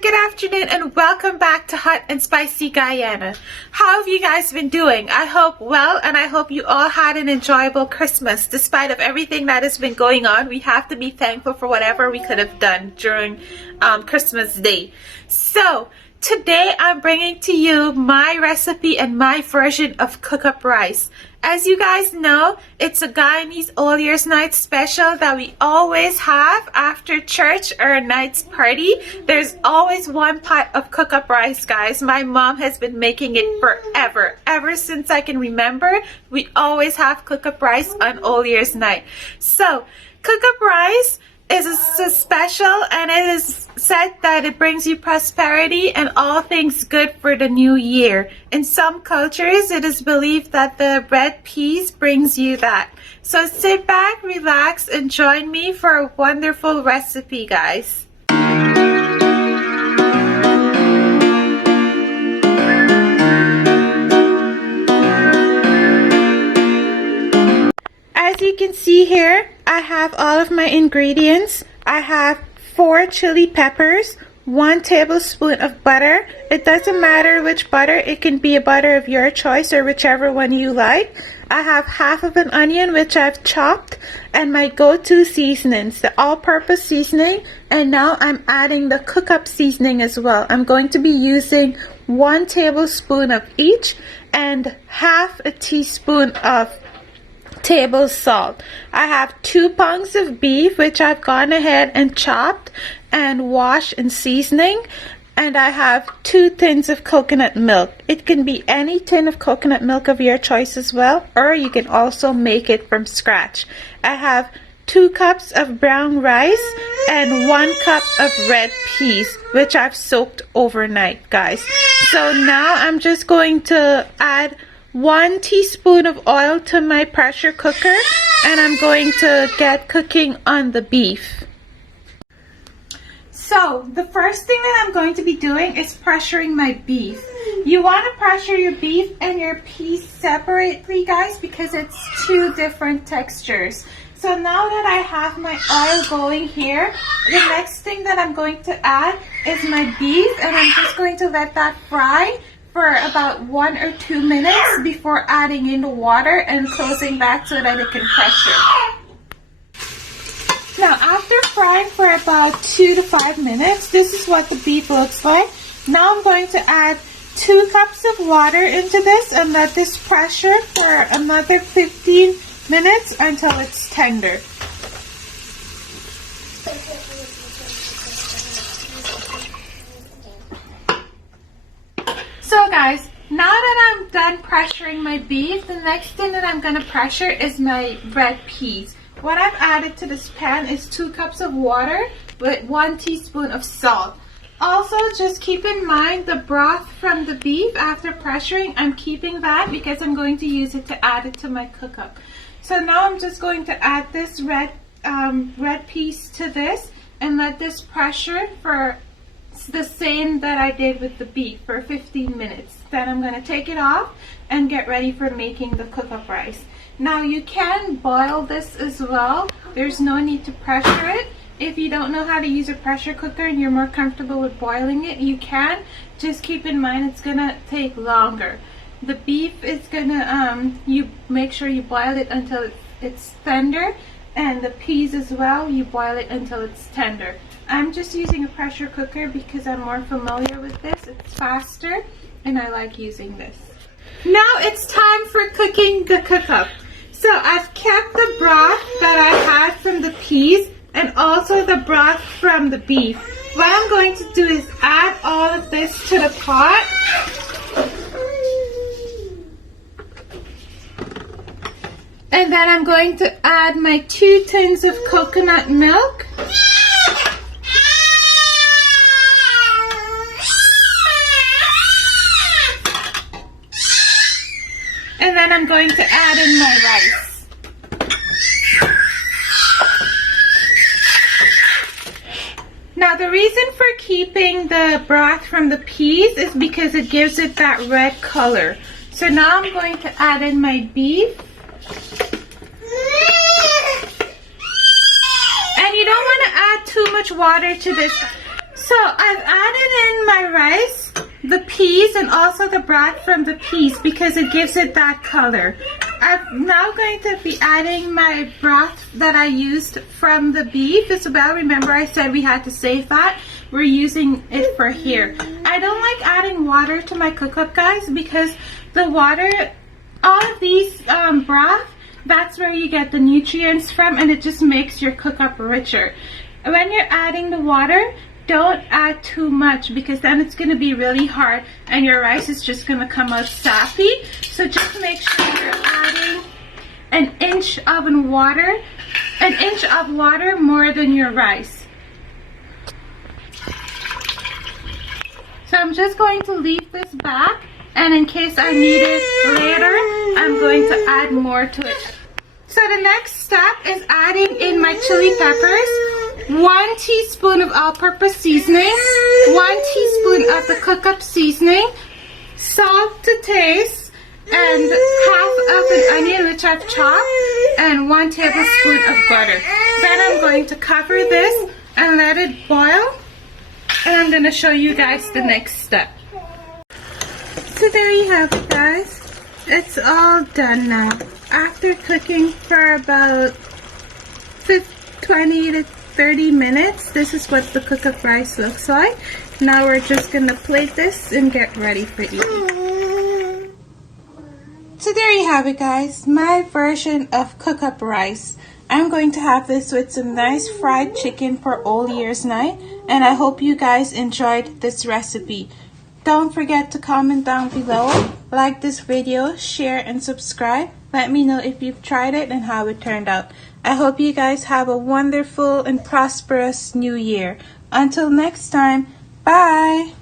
good afternoon, and welcome back to Hot and Spicy Guyana. How have you guys been doing? I hope well, and I hope you all had an enjoyable Christmas. Despite of everything that has been going on, we have to be thankful for whatever we could have done during Christmas Day. So, today I'm bringing to you my recipe and my version of cook-up rice. As you guys know, it's a Guyanese All Year's Night special that we always have after church or a night's party. There's always one pot of cook-up rice, guys. My mom has been making it forever. Ever since I can remember, we always have cook-up rice on All Year's Night. So, cook-up rice is a special, and it is said that it brings you prosperity and all things good for the new year. In some cultures, it is believed that the red peas brings you that. So sit back, relax, and join me for a wonderful recipe, guys. As you can see here, I have all of my ingredients. I have 4 chili peppers, 1 tablespoon of butter. It doesn't matter which butter, it can be a butter of your choice or whichever one you like. I have half of an onion which I've chopped, and my go-to seasonings, the all-purpose seasoning, and now I'm adding the cook-up seasoning as well. I'm going to be using 1 tablespoon of each and half a teaspoon of table salt. I have 2 pounds of beef which I've gone ahead and chopped and washed and seasoning, and I have 2 tins of coconut milk. It can be any tin of coconut milk of your choice as well, or you can also make it from scratch. I have 2 cups of brown rice and 1 cup of red peas which I've soaked overnight, guys. So now I'm just going to add 1 teaspoon of oil to my pressure cooker, and I'm going to get cooking on the beef. So the first thing that I'm going to be doing is pressuring my beef. You want to pressure your beef and your peas separately, guys, because it's 2 different textures. So now that I have my oil going here, the next thing that I'm going to add is my beef, and I'm just going to let that fry for about 1 or 2 minutes before adding in the water and closing that so that it can pressure. Now, after frying for about 2 to 5 minutes, this is what the beef looks like. Now I'm going to add 2 cups of water into this and let this pressure for another 15 minutes until it's tender. So guys, now that I'm done pressuring my beef, the next thing that I'm going to pressure is my red peas. What I've added to this pan is 2 cups of water with 1 teaspoon of salt. Also, just keep in mind the broth from the beef after pressuring. I'm keeping that because I'm going to use it to add it to my cook-up. So now I'm just going to add this red peas to this and let this pressure for the same that I did with the beef for 15 minutes. Then I'm going to take it off and get ready for making the cook-up rice. Now you can boil this as well. There's no need to pressure it. If you don't know how to use a pressure cooker and you're more comfortable with boiling it, you can. Just keep in mind it's gonna take longer. The beef is gonna, you make sure you boil it until it's tender, and the peas as well, you boil it until it's tender. I'm just using a pressure cooker because I'm more familiar with this. It's faster and I like using this. Now it's time for cooking the cook-up. So I've kept the broth that I had from the peas and also the broth from the beef. What I'm going to do is add all of this to the pot. And then I'm going to add my 2 tins of coconut milk. And then I'm going to add in my rice. Now the reason for keeping the broth from the peas is because it gives it that red color. So now I'm going to add in my beef. And you don't want to add too much water to this. So I've added in my rice, the peas, and also the broth from the peas because it gives it that color. I'm now going to be adding my broth that I used from the beef as well. Remember I said we had to save that? We're using it for here. I don't like adding water to my cook-up, guys, because the water, all of these broth, that's where you get the nutrients from, and it just makes your cook-up richer. When you're adding the water, don't add too much because then it's going to be really hard and your rice is just going to come out sappy. So just make sure you're adding an inch of water more than your rice. So I'm just going to leave this back, and in case I need it later, I'm going to add more to it. So the next step is adding in my chili peppers, 1 teaspoon of all-purpose seasoning, 1 teaspoon of the cook-up seasoning, salt to taste, and half of an onion which I've chopped, and 1 tablespoon of butter. Then I'm going to cover this and let it boil, and I'm going to show you guys the next step. So there you have it, guys. It's all done now. After cooking for about 20 to 30 minutes, this is what the cook-up rice looks like. Now we're just going to plate this and get ready for eating. So there you have it, guys. My version of cook-up rice. I'm going to have this with some nice fried chicken for Old Year's Night, and I hope you guys enjoyed this recipe. Don't forget to comment down below, like this video, share, and subscribe. Let me know if you've tried it and how it turned out. I hope you guys have a wonderful and prosperous new year. Until next time, bye!